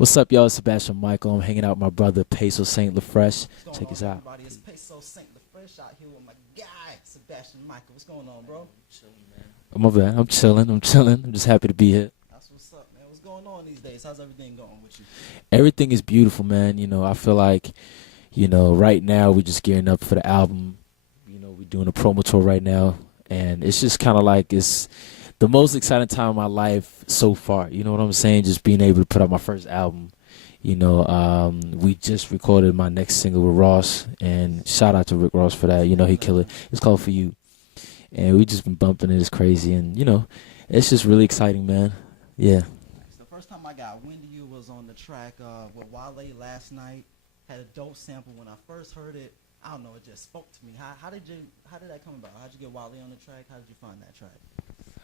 What's up, y'all? It's Sebastian Mikael. I'm hanging out with my brother, Peso Saint Phresh. Check us out. Everybody, it's Peso Saint Phresh out here with my guy, Sebastian Mikael. What's going on, bro? Chilling, man. I'm over there. I'm chilling. I'm just happy to be here. That's what's up, man. What's going on these days? How's everything going with you? Everything is beautiful, man. I feel like, right now we're just gearing up for the album. We're doing a promo tour right now, and it's just kind of like it's the most exciting time of my life so far. You know what I'm saying? Just being able to put out my first album. We just recorded my next single with Ross, and shout out to Rick Ross for that. He killed it. It's called For You, and we just been bumping it. It's crazy, and it's just really exciting, man. Yeah. The first time I got wind of you was on the track with Wale last night. Had a dope sample. When I first heard it, I don't know, it just spoke to me. How did that come about? How did you get Wale on the track? How did you find that track?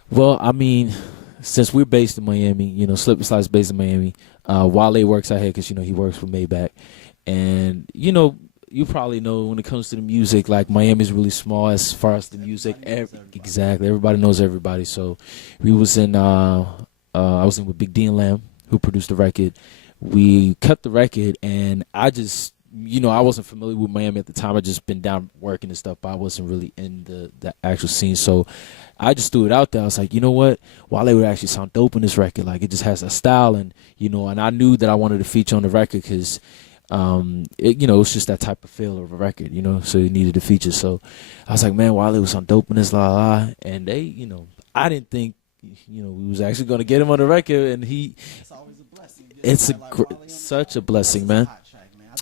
Well, I mean, since we're based in Miami, Slip and Slide's based in Miami. Wale works out here because he works for Maybach, and you probably know when it comes to the music, like Miami's really small as far as the music. Exactly, everybody knows everybody. So we was in. I was in with Big D and Lamb, who produced the record. We cut the record, and I just. I wasn't familiar with Miami at the time. I just been down working and stuff, but I wasn't really in the actual scene. So I just threw it out there. I was like, you know what? Wale would actually sound dope in this record. Like, it just has a style, and and I knew that I wanted to feature on the record because, it's just that type of feel of a record, so it needed a feature. So I was like, man, Wale would sound dope in this, la la. And they, I didn't think, we was actually going to get him on the record, and It's always a blessing. It's such a blessing, man.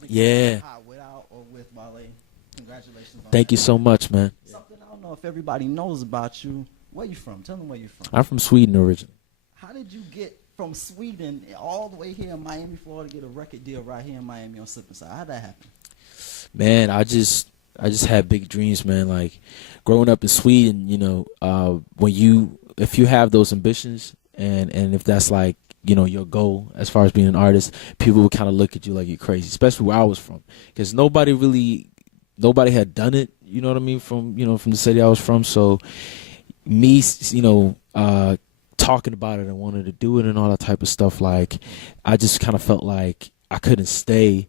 Yeah. Without or with Wale. Congratulations. Thank you so much, man. Something I don't know if everybody knows about you. Where you from? Tell them where you're from. I'm from Sweden originally. Had you get from Sweden all the way here in Miami, Florida, to get a record deal right here in Miami on Slip and Slide? How'd that happen? Man, I just had big dreams, man. Like growing up in Sweden, if you have those ambitions and if that's like your goal as far as being an artist, people would kind of look at you like you're crazy, especially where I was from, because nobody had done it. You know what I mean? From the city I was from. So me, talking about it and wanted to do it and all that type of stuff. Like, I just kind of felt like I couldn't stay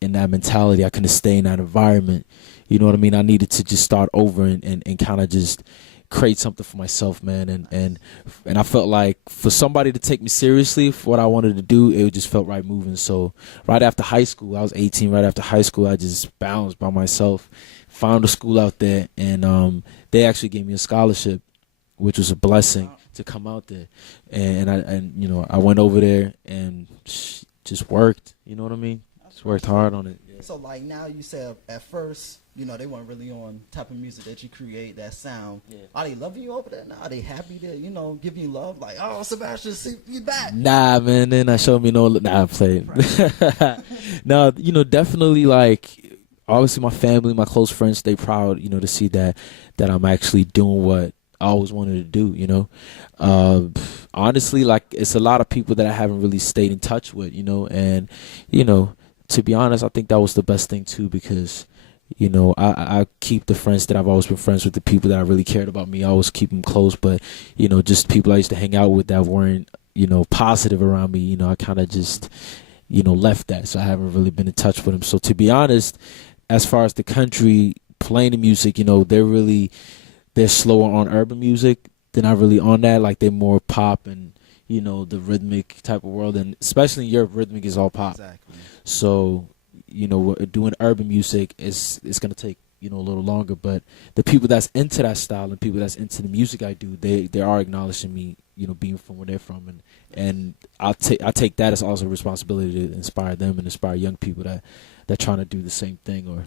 in that mentality. I couldn't stay in that environment. You know what I mean? I needed to just start over and kind of just create something for myself, man, and I felt like for somebody to take me seriously for what I wanted to do, it just felt right moving. So right after high school, I was 18. Right after high school, I just bounced by myself, found a school out there, and they actually gave me a scholarship, which was a blessing to come out there, and I went over there and just worked. You know what I mean? Just worked hard on it. Yeah. So like now, you said at first, they weren't really on type of music that you create, that sound. Yeah. Are they loving you over there now? Are they happy to, give you love? Like, oh, Sebastian, see you back. Nah, man. Then I showed me no. Nah, I played. No, definitely. Like, obviously, my family, my close friends, they proud, to see that I'm actually doing what I always wanted to do. Honestly, like, it's a lot of people that I haven't really stayed in touch with. And to be honest, I think that was the best thing too, because. I keep the friends that I've always been friends with, the people that I really cared about me. I always keep them close, but, just people I used to hang out with that weren't, positive around me, I kind of just, left that. So I haven't really been in touch with them. So to be honest, as far as the country playing the music, they're slower on urban music. They're not really on that. Like, they're more pop and, the rhythmic type of world. And especially in Europe, rhythmic is all pop. Exactly. So, doing urban music it's going to take a little longer, but the people that's into that style and people that's into the music I do, they are acknowledging me, being from where they're from, and I take that as also a responsibility to inspire them and inspire young people that trying to do the same thing or